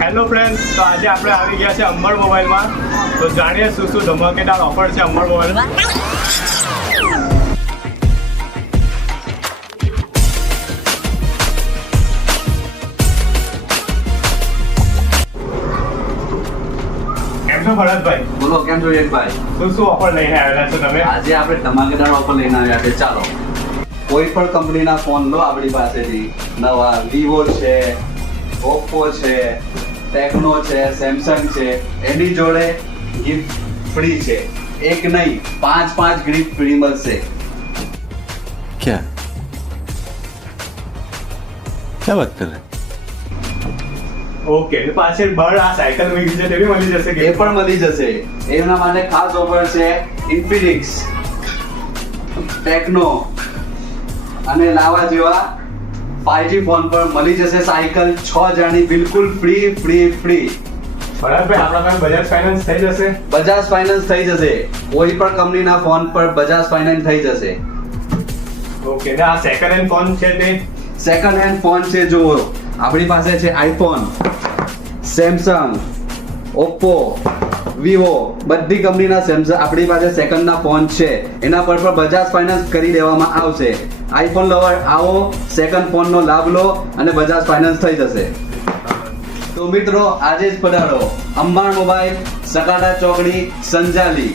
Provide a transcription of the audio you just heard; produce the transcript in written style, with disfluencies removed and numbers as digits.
Hello friends, તો આજે આપણે આવી ગયા છે અંબર મોબાઈલમાં. તો જાણીએ શું શું ધમાકેદાર ઓફર છે અંબર મોબાઈલમાં. કેમ છો ભરતભાઈ? બોલો, કેમ છો યશભાઈ? શું શું ઓફર લઈને આવેલા છો તમે? આજે આપણે ધમાકેદાર ઓફર લઈને આવ્યા છે. ચાલો, કોઈ પણ કંપનીના ફોન લો આપણી પાસેથી. નવા વિવો છે, ઓપ્પો છે, ટેકનો છે, સેમસંગ છે, એની જોડે ગિફ્ટ ફ્રી છે. એક નહીં, 5 ગિફ્ટ ફ્રી મળશે. क्या क्या बात कर रहे हैं? ઓકે, તો પાછળ બળ આ સાયકલ મૂકી છે તે બી મળી જશે એ કે? પણ મળી જશે. એના માટે ખાસ ઓફર છે. ઇન્ફિનિક્સ, ટેકનો અને લાવા જેવા 5G ફોન પર મળી જશે સાયકલ 6 હજારની બિલકુલ ફ્રી. ભરતભાઈ, આપણા પાસે બજાજ ફાઇનાન્સ થઈ જશે? બજાજ ફાઇનાન્સ થઈ જશે. કોઈ પણ કંપનીના ફોન પર બજાજ ફાઇનાન્સ થઈ જશે. ઓકે, ને આ સેકન્ડ હેન્ડ ફોન છે તે? સેકન્ડ હેન્ડ ફોન છે. જુઓ, આપણી પાસે છે આઈફોન, સેમસંગ, ઓપ્પો, વિવો, બધી કંપનીના સેમસંગ આપણી પાસે સેકન્ડના ફોન છે. એના પર પણ બજાજ ફાઇનાન્સ કરી દેવામાં આવશે. આઈફોન લવર આવો, સેકન્ડ ફોનનો લાભ લો અને બજાજ ફાઇનાન્સ થઈ જશે. તો મિત્રો, આજે જ પધારો અંબાણ મોબાઈલ, સકાટા ચોકડી, સંજાલી.